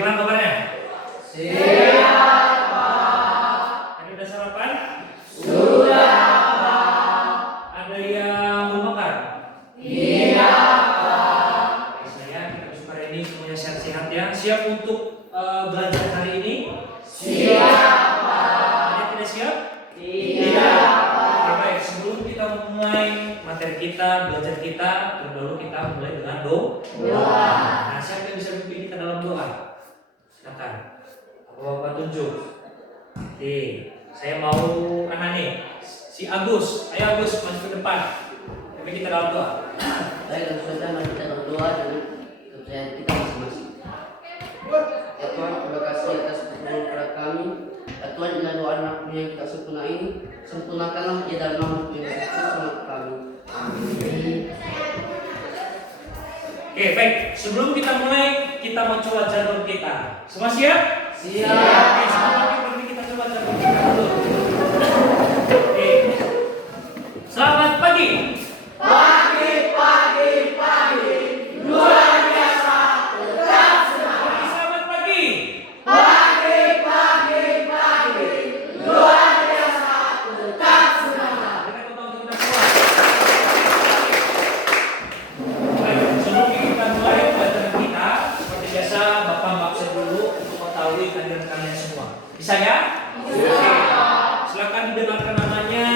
Bagaimana kabarnya? Siap, Pak. Tadi udah sarapan? Sudah, Pak. Ada yang mau makan? Iya, Pak. Oke, saya kita sore ini semuanya sehat-sehat ya. Siap untuk belajar hari ini? Siap, Pak. Ada yang tidak siap? Tidak, Pak. Oke, baik. Sebelum kita mulai materi kita, belajar kita, dahulu kita mulai dengan doa. Nah, siapa yang bisa memimpin kita dalam doa? Silakan. Bapak tunjuk. Oke, saya mau anak nih. Si Agus. Ayo Agus, maju ke depan. Memimpin kita dalam doa. Baik, dan saudara, mari kita berdoa dengan kepercayaan kita masing-masing. Ya Tuhan, terima kasih atas pertolongan kepada kami. Ya Tuhan, inilah doa anak-Mu yang kita sempurna ini. Sempurnakanlah ia dalam nama Tuhan Yesus Kristus kami. Amin. Oke, baik. Sebelum kita mulai, kita mau coba jargon kita. Semua siap? Siap. Oke, semua berarti kita coba jargon kita dulu. Oke. Selamat pagi. Pagi, pagi, pagi. Luar biasa. Tetap semangat. Oke, selamat pagi. Pagi, pagi, pagi. Luar biasa. Tetap semangat. Kita coba untuk kita semua. Baik, sebelum kita mulai pelajaran kita, seperti biasa Bapak maksud dulu untuk mengetahui kehadiran kalian semua. Bisa ya? Bisa. Oke. Silakan didengarkan namanya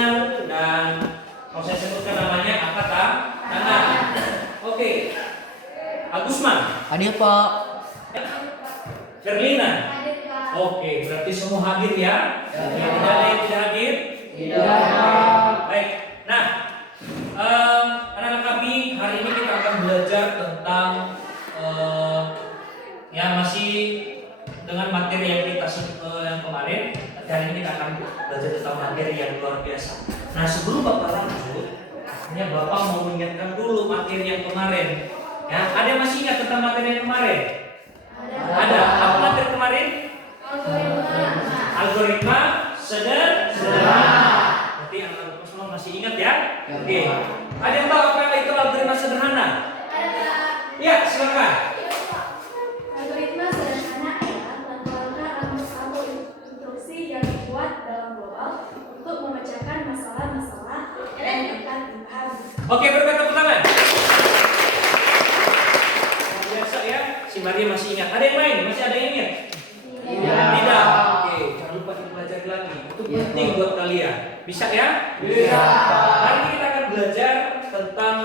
dan mau saya sebutkan namanya angkat tangan. Oke. Agusman, Hadir, Pak. Ferlina. Oke, berarti semua hadir ya? Tidak ada yang tidak hadir? Tidak. Baik. Nah, anak-anak kami hari ini kita akan belajar tentang yang masih dengan materi yang kita yang kemarin. Hari ini kita akan belajar tentang materi yang luar biasa. Nah, sebelum Bapak lanjut, artinya Bapak mau mengingatkan dulu materi yang kemarin. Ya, ada yang masih ingat tentang materi yang kemarin? Ada. Apa materi kemarin? Algoritma sederhana. Berarti anak-anak semua masih ingat ya? Oke. Ada yang tahu apa itu algoritma sederhana? Ya, silakan. Algoritma sederhana adalah langkah-langkah atau instruksi yang dibuat dalam global untuk memecahkan masalah-masalah yang dapat dipahami. Oke, berikan tepuk tangan. Biasa ya, si Maria masih ingat. Ada yang lain? Masih ada yang ingat? Tidak. Oke, jangan lupa dipelajari lagi. Itu penting buat kalian. Bisa ya? Bisa. Hari ini kita akan belajar tentang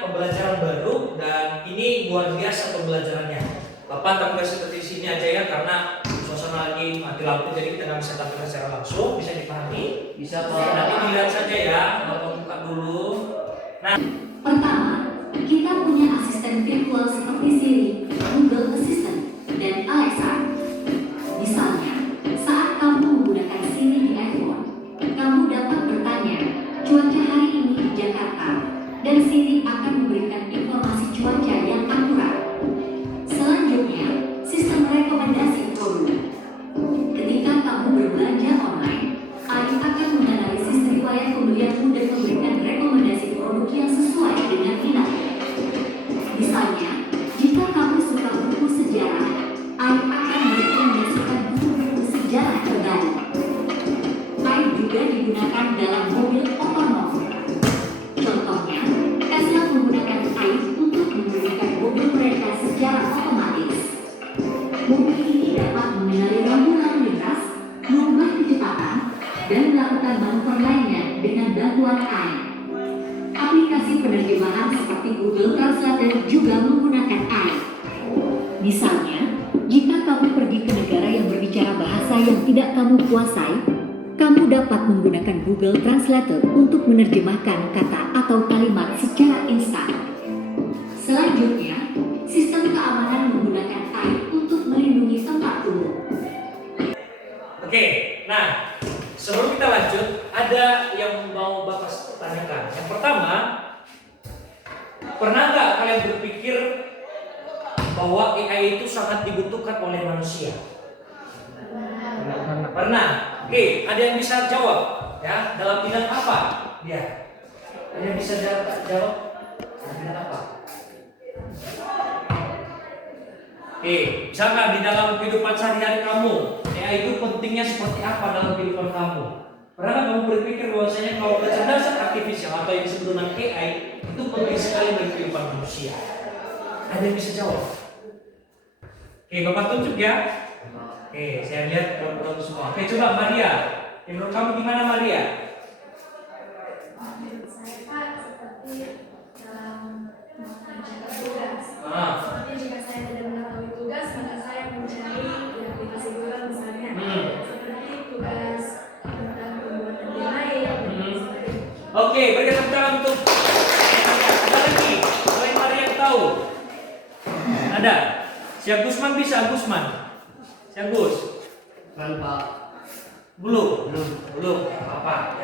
pembelajaran baru dan ini luar biasa pembelajarannya. Bapak tampilkan seperti sini aja ya karena suasana lagi mati lampu jadi kita nggak bisa tampilkan secara langsung, bisa dipahami. Bisa, Oke, Pak. nanti dilihat saja ya, Bapak buka dulu. Nah, Pertama, kita punya asisten virtual seperti Siri, Google Assistant, dan Alexa. Misalnya, saat kamu menggunakan Siri di iPhone, kamu dapat bertanya, cuaca hari ini di Jakarta, dan Siri akan memberikan informasi cuaca yang akurat. Selanjutnya, sistem rekomendasi produk. Ketika kamu berbelanja online, AI akan menganalisis riwayat pembelianmu dan memberikan rekomendasi produk yang sesuai dengan minat. Misalnya, jika kamu suka buku sejarah, AI akan merekomendasikan buku-buku sejarah terbaru. AI juga digunakan dalam mobil otonom. Contohnya, Tesla menggunakan AI untuk menggunakan mobil mereka secara otomatis. Mobil ini dapat mengenali rambu lalu lintas, mengubah kecepatan, dan melakukan manuver lainnya dengan bantuan AI. Aplikasi penerjemahan seperti Google Translate juga menggunakan AI. Misalnya, jika kamu pergi ke negara yang berbicara bahasa yang tidak kamu kuasai, kamu dapat menggunakan Google Translate untuk menerjemahkan kata atau kalimat secara instan. Selanjutnya, sistem keamanan menggunakan AI untuk melindungi tempat umum. oke. Nah, sebelum kita lanjut, ada yang mau Bapak tanyakan. Yang pertama, pernah nggak kalian berpikir bahwa AI itu sangat dibutuhkan oleh manusia? Pernah. Oke, ada yang bisa jawab ya? Dalam bidang apa dia? Ada yang bisa jawab? Dalam bidang apa? Oke, misalkan di dalam kehidupan sehari-hari kamu, AI itu pentingnya seperti apa dalam kehidupan kamu? Pernah nggak kamu berpikir bahwasanya kalau kecerdasan artifisial atau yang disebut dengan AI itu penting sekali bagi kehidupan manusia? Ada yang bisa jawab? Oke, Bapak tunjuk ya. Oke, saya lihat kalau semua. Oke, coba Maria. Menurut kamu gimana Maria? Menurut saya Pak, seperti dalam mengerjakan tugas. Ah. Seperti jika saya tidak mengetahui tugas, maka saya mencari di aplikasi Google misalnya. Seperti tugas tentang pembuatan email. Seperti Oke, berikan tepuk tangan untuk ada lagi. Selain Maria yang tahu. Ada. Si Agusman bisa Agusman. Si Agus. Kan Pak. Belum. Belum. Belum. Apa?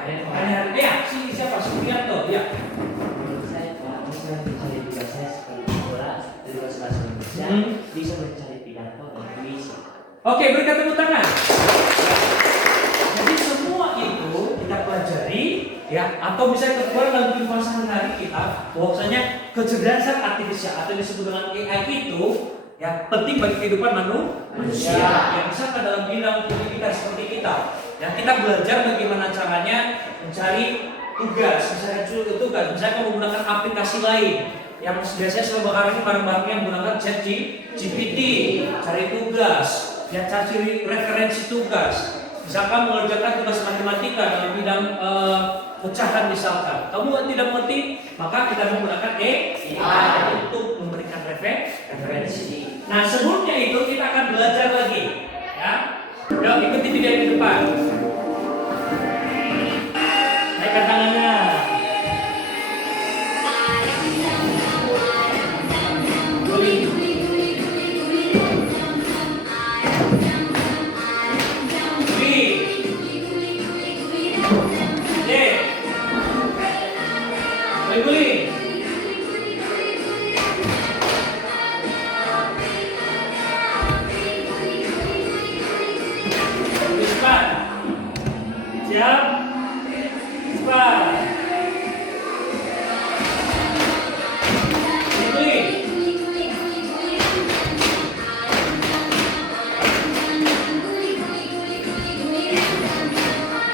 Ya, si siapa? Supriyanto. Ya. Menurut saya Pak, saya mencari tugas saya seperti bola, tugas bahasa Indonesia, bisa mencari pidato dan puisi. Oke, berikan tepuk tangan. Jadi semua itu kita pelajari ya, atau bisa terkeluar dalam kehidupan sehari-hari kita, bahwasanya kecerdasan artifisial atau yang disebut dengan AI itu ya penting bagi kehidupan manusia. Yang misalkan dalam bidang pendidikan seperti kita, ya kita belajar bagaimana caranya mencari tugas, misalnya menggunakan aplikasi lain yang biasanya selalu barang-barang yang menggunakan chat GPT, cari tugas, ya cari referensi tugas. Misalkan mengerjakan tugas matematika dalam bidang pecahan misalkan, kamu tidak mengerti, maka kita menggunakan AI untuk memberikan referensi. Nah sebelumnya itu kita akan belajar lagi, ya. Yuk ikuti video di depan. Naikkan tangannya. Guling. Cepat. Siap. Cepat. Guling.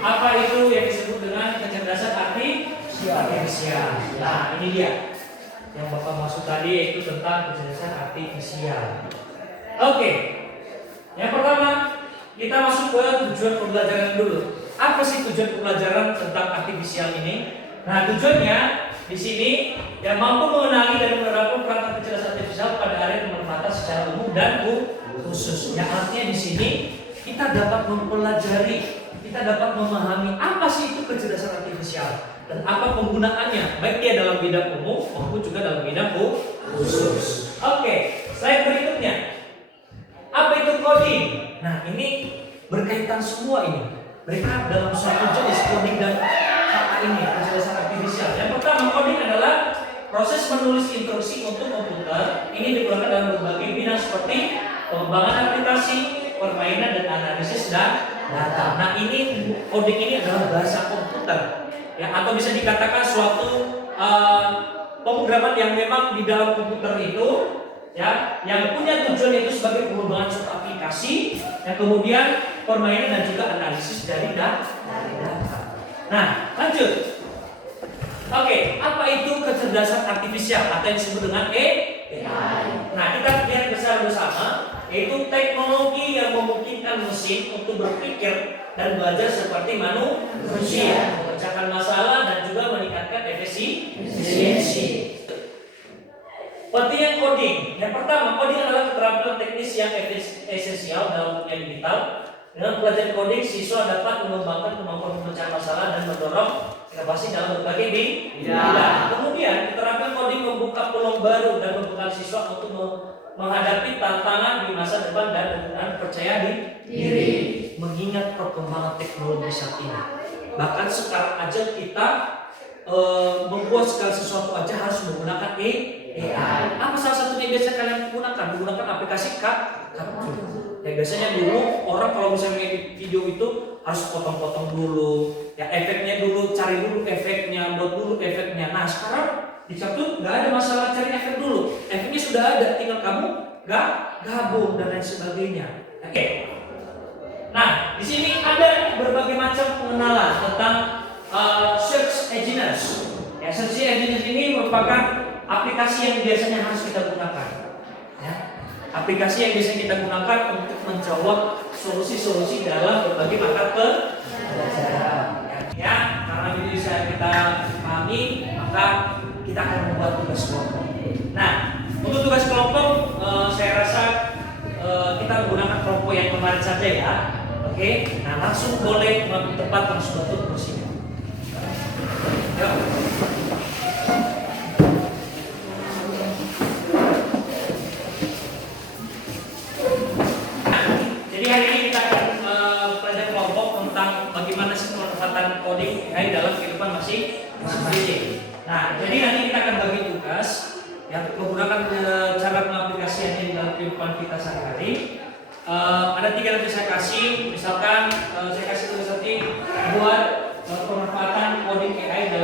Apa itu yang disebut dengan kecerdasan artifisial? Nah, ini dia yang Bapak maksud tadi, yaitu tentang kecerdasan artifisial. Oke, yang pertama kita masuk ke tujuan pembelajaran dulu. Apa sih tujuan pembelajaran tentang artifisial ini? Nah, tujuannya di sini yang mampu mengenali dan menerapkan perangkat kecerdasan artifisial pada area pemanfaatan secara umum dan khusus. Yang artinya di sini kita dapat mempelajari, kita dapat memahami apa sih itu kecerdasan artifisial dan apa penggunaannya, baik dia dalam bidang umum maupun juga dalam bidang khusus. Oke, slide berikutnya. Apa itu coding? Nah, ini berkaitan semua ini. Mereka dalam suatu jenis coding dan kata ini kecerdasan artifisial. Yang pertama, coding adalah proses menulis instruksi untuk komputer. Ini digunakan dalam berbagai bidang seperti pengembangan aplikasi, permainan dan analisis dan data. Nah, ini coding ini adalah bahasa komputer, ya, atau bisa dikatakan suatu pemrograman yang memang di dalam komputer itu, ya, yang punya tujuan itu sebagai pengembangan suatu aplikasi, yang kemudian permainan dan juga analisis dari data. Nah, lanjut. Oke, apa itu kecerdasan artifisial atau yang disebut dengan AI? Nah, kita lihat bersama, yaitu teknologi yang memungkinkan mesin untuk berpikir dan belajar seperti manusia, memecahkan masalah dan juga meningkatkan efisiensi. Pentingnya coding. Yang pertama, coding adalah keterampilan teknis yang esensial dalam dunia digital. Dengan pelajaran coding, siswa dapat mengembangkan kemampuan memecahkan masalah dan mendorong inovasi dalam berbagai bidang. Kemudian, keterampilan coding membuka peluang baru dan membekali siswa untuk menghadapi tantangan di masa depan dan dengan percaya diri. Mengingat perkembangan teknologi saat ini, bahkan sekarang aja kita membuat segala sesuatu aja harus menggunakan AI. Apa salah satunya yang biasa kalian menggunakan aplikasi capture. Ya biasanya dulu orang kalau misalnya edit video itu harus potong-potong dulu, ya efeknya dulu, cari dulu efeknya, buat dulu efeknya. Nah sekarang di capture nggak ada masalah cari efek dulu, efeknya sudah ada, tinggal kamu nggak gabung dan lain sebagainya. Oke. Nah, di sini ada berbagai macam pengenalan tentang search engines. Ya, search engines ini merupakan aplikasi yang biasanya harus kita gunakan. Ya. Aplikasi yang biasa kita gunakan untuk menjawab solusi-solusi dalam berbagai mata pelajaran. Ya, karena itu bisa kita pahami, maka kita akan membuat tugas kelompok. Nah, untuk tugas kelompok, saya rasa kita menggunakan kelompok yang kemarin saja ya. Oke, nah langsung boleh mengambil tempat langsung batu kursinya. Yuk. Jadi hari ini kita akan belajar kelompok tentang bagaimana sih pemanfaatan coding AI dalam kehidupan masing-masing. Nah, jadi nanti kita akan bagi tugas yang menggunakan cara pengaplikasiannya di dalam kehidupan kita sehari-hari. Ada 3 nanti saya kasih, misalkan saya kasih tugas nanti buat pemanfaatan coding AI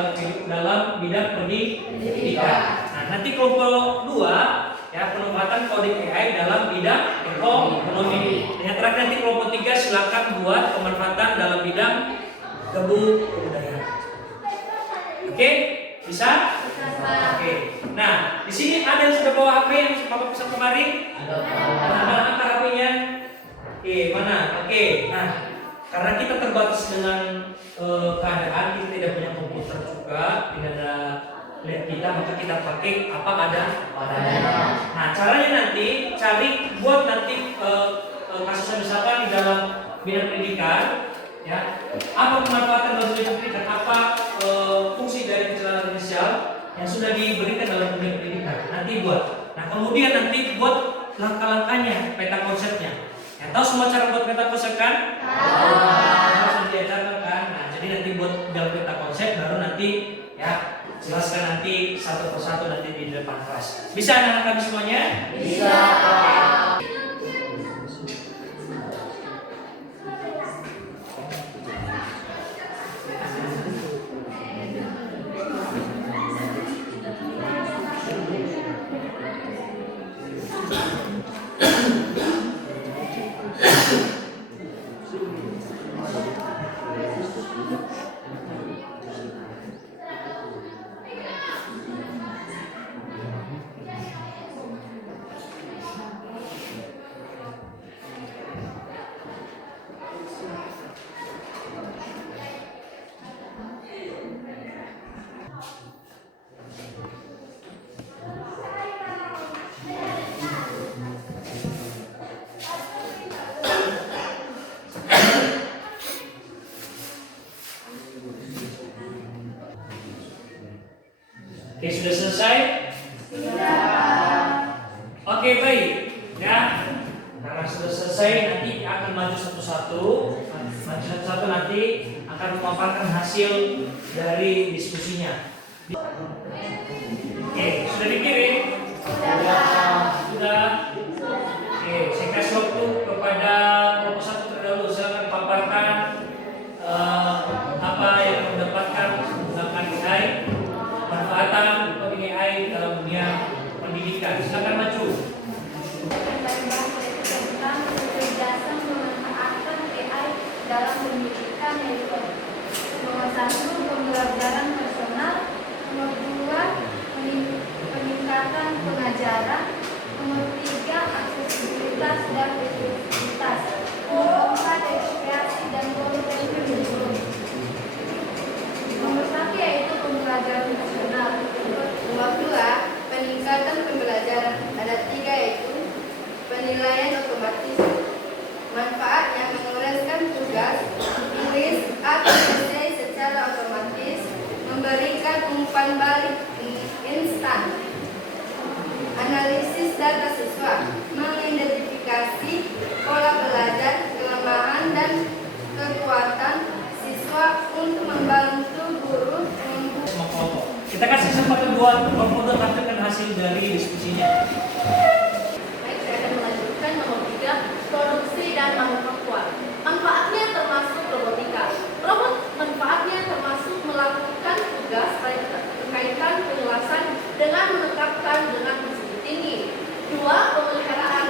dalam bidang pendidikan. Nah, nanti kelompok 2 ya pemanfaatan coding AI dalam bidang ekonomi. Yang terakhir nanti kelompok 3 silakan buat pemanfaatan dalam bidang kebudayaan. Oke, bisa? Oke. Nah, di sini ada yang sudah bawa HP yang Bapak pesan kemarin? Mana angkat HP-nya? Oke, mana? Oke. Nah, karena kita terbatas dengan keadaan kita tidak punya komputer juga, tidak ada laptop kita, maka kita pakai apa ada padanya. Nah, caranya nanti cari buat nanti kasusnya misalkan di dalam bidang pendidikan, ya. Apa pemanfaatan dalam bidang pendidikan? Apa fungsi dari kecelakaan inisial yang sudah diberikan dalam bidang pendidikan? Nanti buat. Nah, kemudian nanti buat langkah-langkahnya, peta konsepnya. Ya, tahu semua cara buat peta konsep kan? Harus diajarkan kan? Nah, jadi nanti buat dalam peta konsep, baru nanti ya jelaskan nanti satu persatu nanti di depan kelas. Bisa anak-anak kami semuanya? Bisa. Oke, sudah selesai? Oke, baik. Ya, karena sudah selesai, nanti akan maju satu-satu. Maju satu-satu nanti akan memaparkan hasil dari diskusinya. Oke, sudah dikirim? Sudah. Oke, saya kasih waktu kepada kelompok 1 terdahulu. Silakan paparkan apa yang mendapatkan menggunakan AI, manfaatan coding AI dalam dunia pendidikan. Silakan maju. Tentang kecerdasan memanfaatkan AI dalam pendidikan, yaitu nomor 1 pembelajaran personal, nomor 2 peningkatan pengajaran, nomor 3 aksesibilitas dan efektivitas, nomor 4 ekspresi dan kurikulum. Nomor 1 yaitu pembelajaran personal. Nomor 2, peningkatan pembelajaran. Ada 3 yaitu penilaian otomatis. Manfaatnya menguruskan tugas, menulis atau esai secara otomatis, memberikan umpan balik instan, analisis data siswa, mengidentifikasi pola belajar, kelemahan dan kekuatan siswa untuk membantu guru. Kita kasih kesempatan buat kelompok tampilkan hasil dari diskusinya. Baik, saya akan melanjutkan nomor 3, produksi dan manufaktur. Manfaatnya termasuk robotika. Robot manfaatnya termasuk melakukan tugas berkaitan penjelasan dengan menetapkan dengan prestasi tinggi. 2, pemeliharaan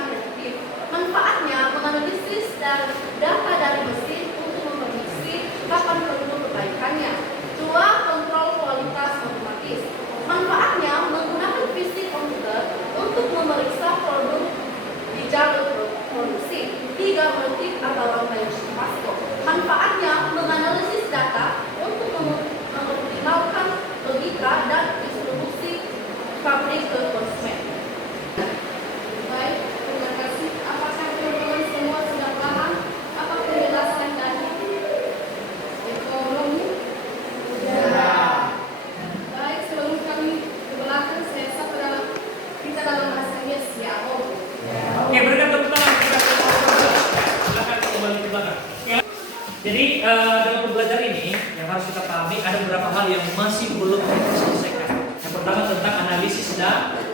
Jadi dalam belajar ini yang harus kita pahami ada beberapa hal yang masih belum kita selesaikan. Yang pertama tentang analisis data.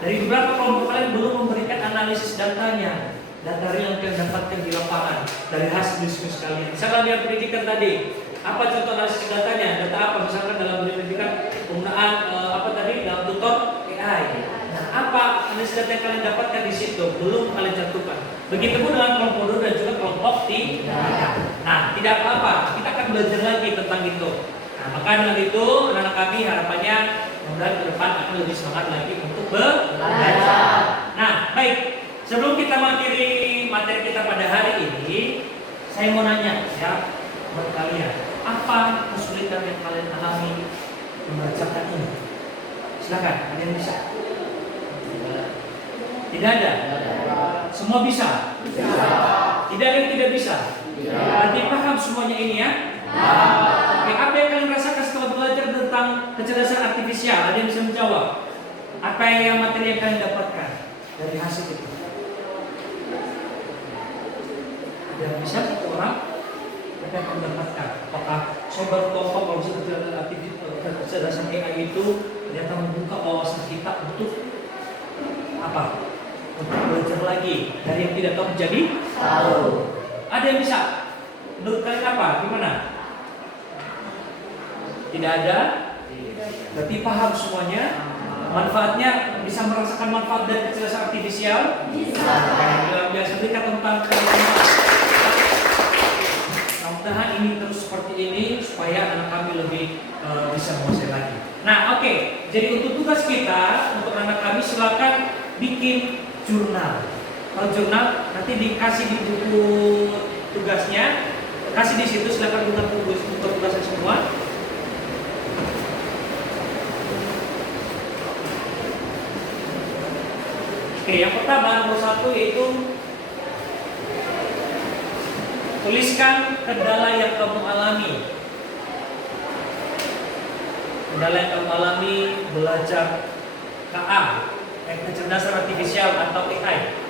Dari beberapa kelompok kalian belum memberikan analisis datanya, data real yang kalian dapatkan di lapangan dari hasil diskusi kalian. Misalkan dia pendidikan tadi, apa contoh analisis datanya? Data apa? Misalkan dalam pendidikan penggunaan dalam tutor AI. Nah, apa analisis data yang kalian dapatkan di situ? Belum kalian cantumkan. Begitupun dengan kelompok 2 dan juga kelompok 3. Nah, tidak apa-apa. Kita akan belajar lagi tentang itu. Nah, maka dengan itu anak-anak kami harapannya mudah-mudahan ke depan akan lebih semangat lagi untuk belajar. Nah, baik. Sebelum kita mengakhiri materi kita pada hari ini, saya mau nanya ya buat kalian, apa kesulitan yang kalian alami membacakan ini? Silakan, ada yang bisa? Tidak ada. Semua bisa? Tidak ada yang tidak bisa? Berarti paham semuanya ini ya? Oke, apa yang kalian rasakan setelah belajar tentang kecerdasan artifisial? Ada yang bisa menjawab? Apa yang materi yang kalian dapatkan dari hasil itu? Ada yang bisa? Satu orang? Apa yang kalian dapatkan? Apakah saya baru tahu kalau kecerdasan AI itu ternyata membuka wawasan kita untuk apa? Untuk belajar lagi dari yang tidak tahu menjadi tahu. Ada yang bisa? Menurut kalian apa? Gimana? Tidak ada? Berarti paham semuanya? Manfaatnya bisa merasakan manfaat dari kecerdasan artifisial? Bisa. Biasa berikan tentang mudah-mudahan ini terus seperti ini supaya anak kami lebih bisa menguasai lagi. Nah, oke. Jadi untuk tugas kita untuk anak kami silakan bikin jurnal. Kalau jurnal nanti dikasih di buku tugasnya, kasih di situ silakan buka buku tugasnya semua. Oke, yang pertama nomor 1 yaitu tuliskan kendala yang kamu alami. Kendala yang kamu alami belajar KA, kecerdasan artifisial atau AI.